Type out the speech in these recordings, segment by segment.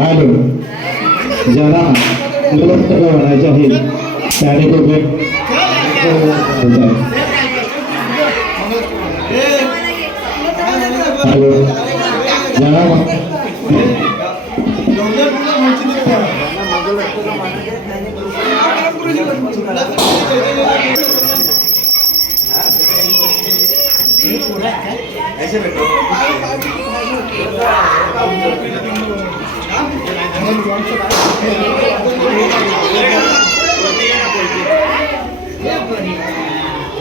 Hello. ज्याला उपलब्ध म्हणायचे आहे त्याने तो गट ज्याला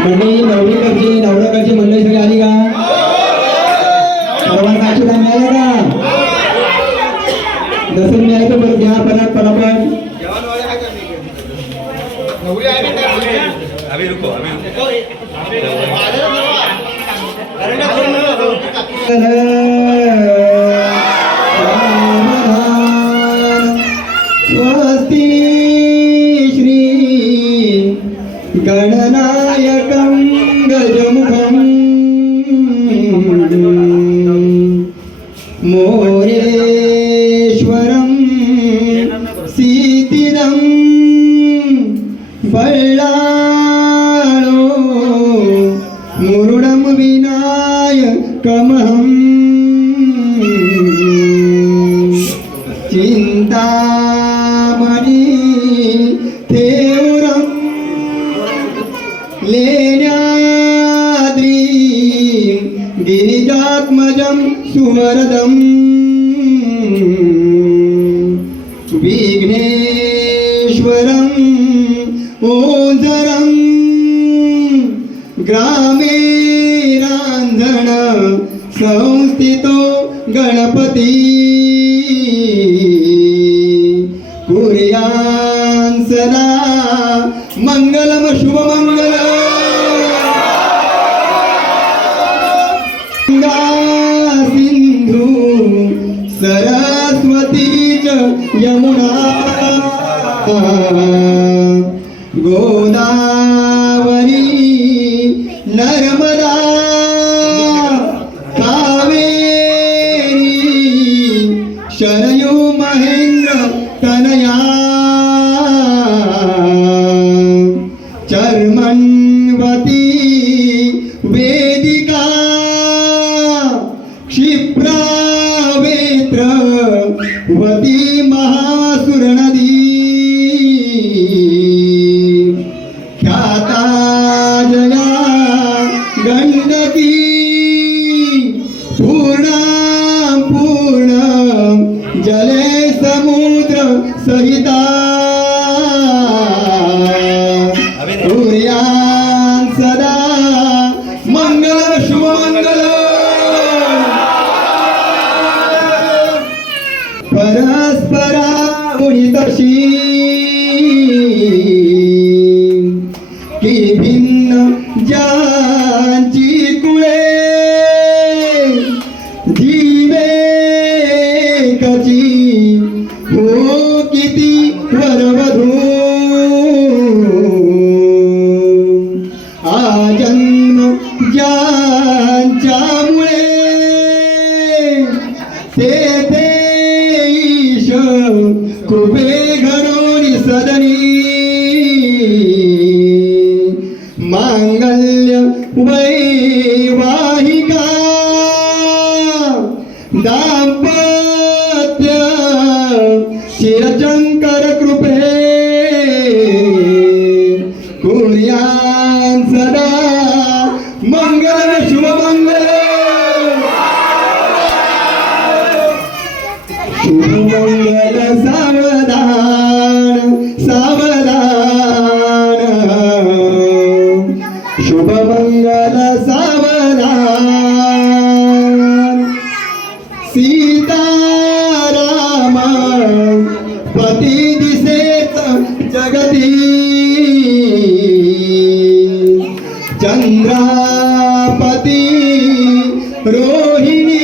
मंडळी नवरीकडची नवऱ्याकडची मंडळी सगळी आली का? सर्वांना अक्षता मिळाल्या का? दर्शन मिळालं बरं घ्या परात परापट अभी रुको अभी रुको. लेण्याद्रीं गिरिजात्मजं सुवरदम्। विघ्नेश्वरम् ओझरं ग्रामे रांझण संस्थितो गणपती। कुर्यान् सदा मङ्गलम ख्याता जया गंडकी पूर्णा पूर्ण जले समुद्र सहिता। सदा मंगल शुभमंगल। परस्परा उणितशी की हा जन्म ज्यांच्यामुळे ते ते ईश कृपे घरोनी सदनी मांगल्य वैवाहिका दाम्पत्य चिरचंकर सीतारामा पती दिसे जगती. चंद्रापती रोहिणी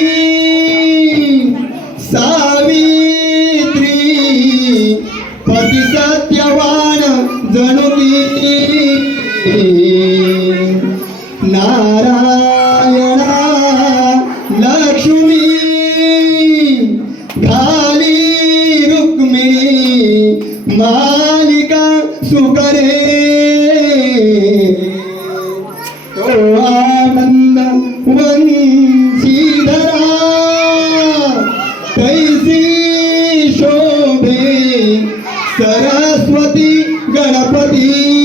सावित्री पती सत्यवान जणुकी सरस्वती गणपती.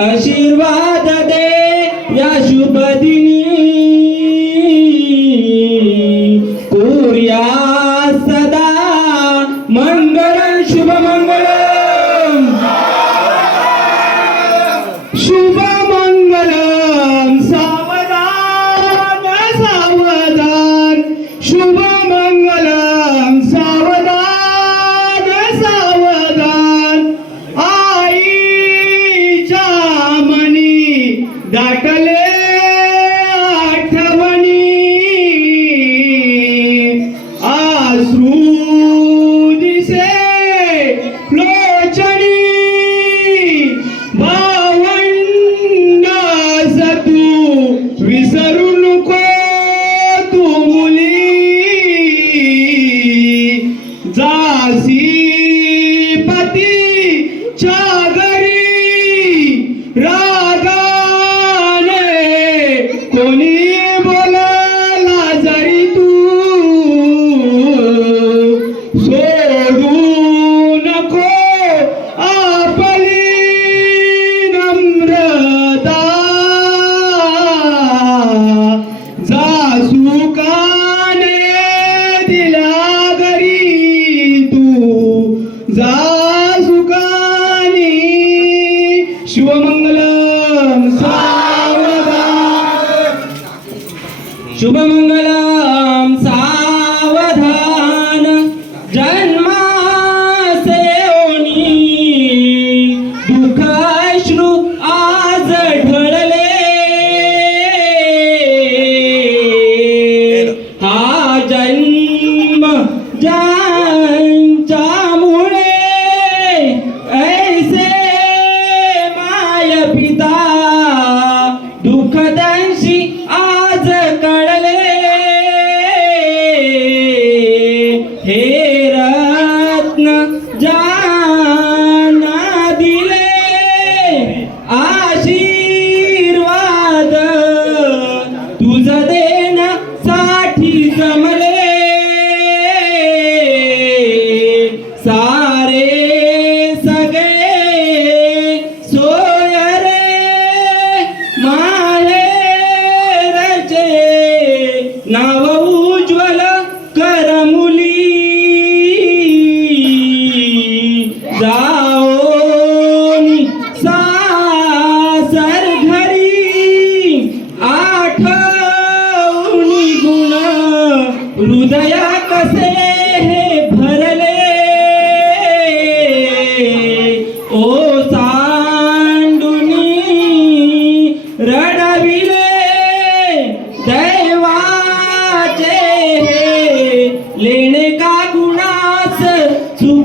आशीर्वाद दे या शुभ दिनी. पूर्या सदा मंगल शुभ मंगल. शुभ मंगल सावधान सावधान. शुभमंगलम सावधान। जय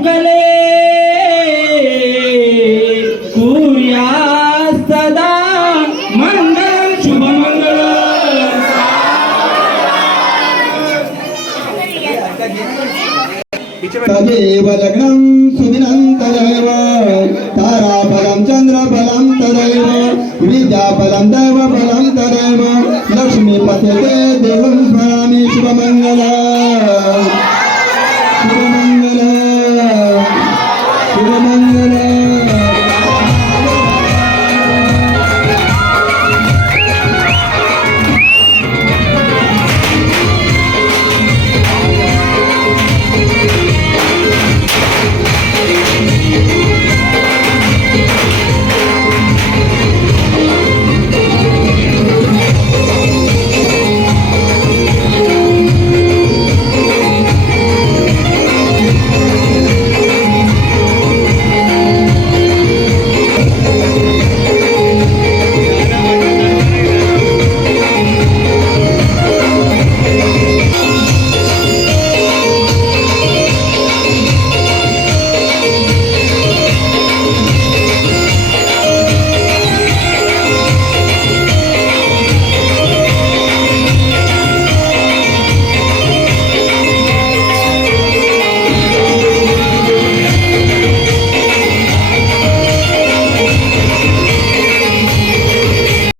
మొగలే సూర్యాస్తదా మంగళం శుభమంగళం. తదేవ లగ్నం సుదినం తదేవ తారాఫలం చంద్రఫలం తదేవ విద్యాఫలం దైవఫలం తదేవ లక్ష్మీపతే దేవం స్మరామి శుభమంగళం.